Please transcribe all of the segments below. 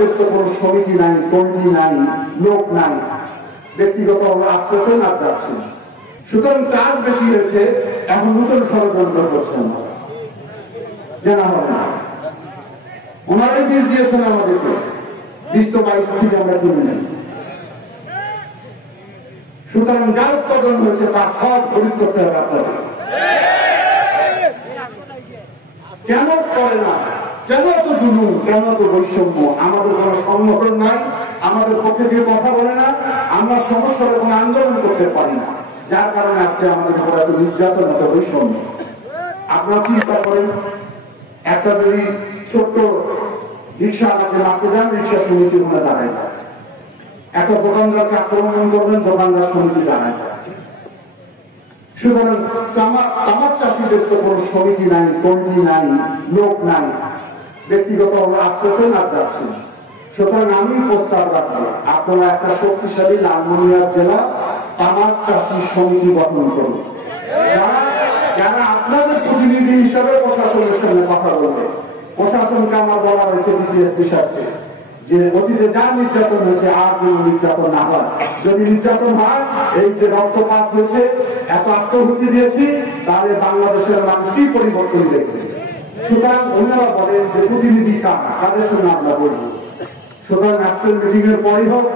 চাষিদের তো কোনো সমিতি নাই, কমিটি নাই, লোক নাই, ব্যক্তিগত আসতেছেন আর যাচ্ছেন। সুতরাং চাষ বেশি হয়েছে, এখন নতুন ষড়যন্ত্র করছেন জানা হবে না। ওনারাই বীজ দিয়েছেন আমাদেরকে, বীজ তো বাইক থেকে আমরা কিনে নেই। সুতরাং যা উৎপাদন হয়েছে তার সব খরিদ করতে হবে আপনাদের। কেন করে না, কেন তো জুলুম, কেন তো বৈষম্য? আমাদের কোনো সংগঠন নাই, আমাদের পক্ষে কেউ কথা বলে না, আমরা সমস্যার কোনো আন্দোলন করতে পারি না, যার কারণে আজকে আমাদের উপর এত নির্যাতন, এত বৈষম্য। আপনারা চিন্তা করেন, একটা যদি ছোট্ট রিক্সা আমাকে মারতে যান, রিক্সা সমিতি মনে দাঁড়ায় না। এত দোকানদারকে আক্রমণ করবেন, দোকানদার সমিতি দাঁড়ায় না। সুতরাং তামাক চাষিদের তো কোনো সমিতি নাই, কমিটি নাই, লোক নাই, ব্যক্তিগত আসতেছেন আর যাচ্ছেন। সুতরাং আমি প্রস্তাব রাখবো, আপনারা একটা শক্তিশালী লালমনিরহাট জেলা তামাক চাষী সমিতি গঠন করুন, যারা আপনাদের প্রতিনিধি হিসাবে প্রশাসনের সঙ্গে কথা বলবে। প্রশাসনকে আমার বলা হয়েছে বিসিএসপি সাথে যে অতীতে যা নির্যাতন হয়েছে আর কোন নির্যাতন না হয়। যদি নির্যাতন হয়, এই যে রক্তপাত হয়েছে, এত আত্মহুতি দিয়েছি, তাহলে বাংলাদেশের মানুষই পরিবর্তন দেখবে। সুতরাং ওনারা বলেন যে প্রতিনিধি কারা, তাদের সঙ্গে আমরা বলবো। সুতরাং আজকের মিটিং এর পরই হোক,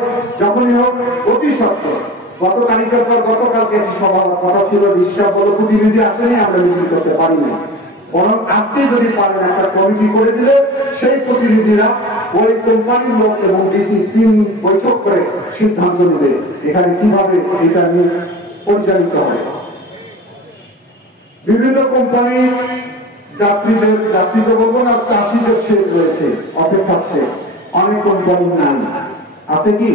যখনই হোক, অতি সত্ত্বর গতকালকের পর গতকালকে একটি সভার কথা ছিল, বিশ্বাস বলো প্রতিনিধি আসেনি, আমরা মিটিং করতে পারি না। বরং আজকে যদি পারেন একটা কমিটি করে দিলে সেই প্রতিনিধিরা ওই কোম্পানির লোক এবং ডিসি 3 বৈঠক করে সিদ্ধান্ত নেবে এখানে কিভাবে এটা নিয়ে পরিচালিত হবে। বিভিন্ন কোম্পানি যাত্রী তো বলবো না, চাষিদের শেড রয়েছে, অপেক্ষার শেড। অনেক কোম্পানি নাই, আছে কি?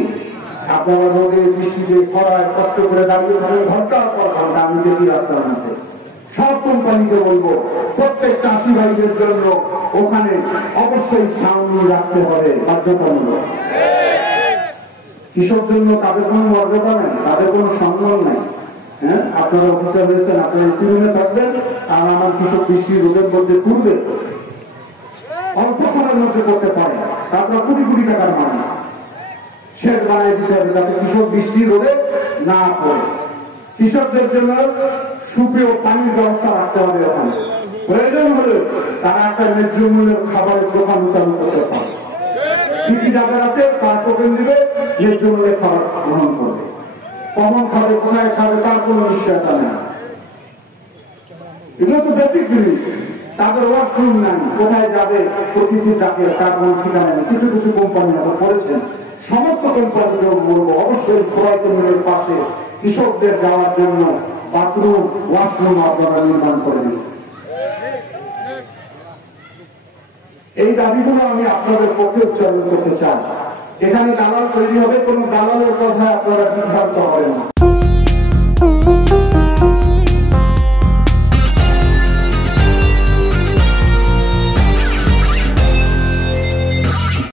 আপনারা রোদে বৃষ্টিতে খরায় কষ্ট করে দাঁড়িয়ে ঘন্টার পর ঘন্টা আমি দেখি রাস্তার মধ্যে। সব কোম্পানিকে বলবো প্রত্যেক চাষি ভাইদের জন্য ওখানে অবশ্যই ছাউনি রাখতে হবে বাধ্যতামূলক। কৃষক জন্য তাদের কোন মর্যাদা নেই, তাদের কোন সম্মান নেই। হ্যাঁ, আপনারা অফিসার হয়েছেন, আপনারা এসি রুমে থাকবেন, আর আমার কৃষক বৃষ্টি রোদের মধ্যে ঘুরবে, অল্প সময়ের মধ্যে করতে পারে, তারপর কোটি কোটি টাকার মানে শেড বানিয়ে দিতে হবে যাতে কৃষক বৃষ্টি রোদে না পড়ে। কৃষকদের জন্য সুপেয় পানির ব্যবস্থা রাখতে হবে। ওখানে প্রয়োজন হলে তারা একটা ন্যায্য মূল্যের খাবারের দোকান চালু করতে পারে। কি কি যাদের আছে তার টোকেন দিবে, ন্যায্য মূল্যের খাবার গ্রহণ করবে। কমন খাবে, কোথায় খাবে তার কোন নিশ্চয়তা নেই। এগুলো তো বেসিক জিনিস। তাদের ওয়াশরুম নাই, কোথায় যাবে, প্রকৃতির ডাকে তার কোন ঠিকানা নেই। কিছু কিছু কোম্পানি আমরা করেছেন, সমস্ত কোম্পানিকেও বলবো অবশ্যই ক্রয় কেন্দ্রের পাশে কৃষকদের যাওয়ার জন্য বাথরুম, ওয়াশরুম আপনারা নির্মাণ করে দিন। এই দাবিগুলো আমি আপনাদের পক্ষে উচ্চারণ করতে চাই। এখানে দালাল তৈরি হবে, কোন দালালের কথায় আপনারা বিভ্রান্ত হবেন না।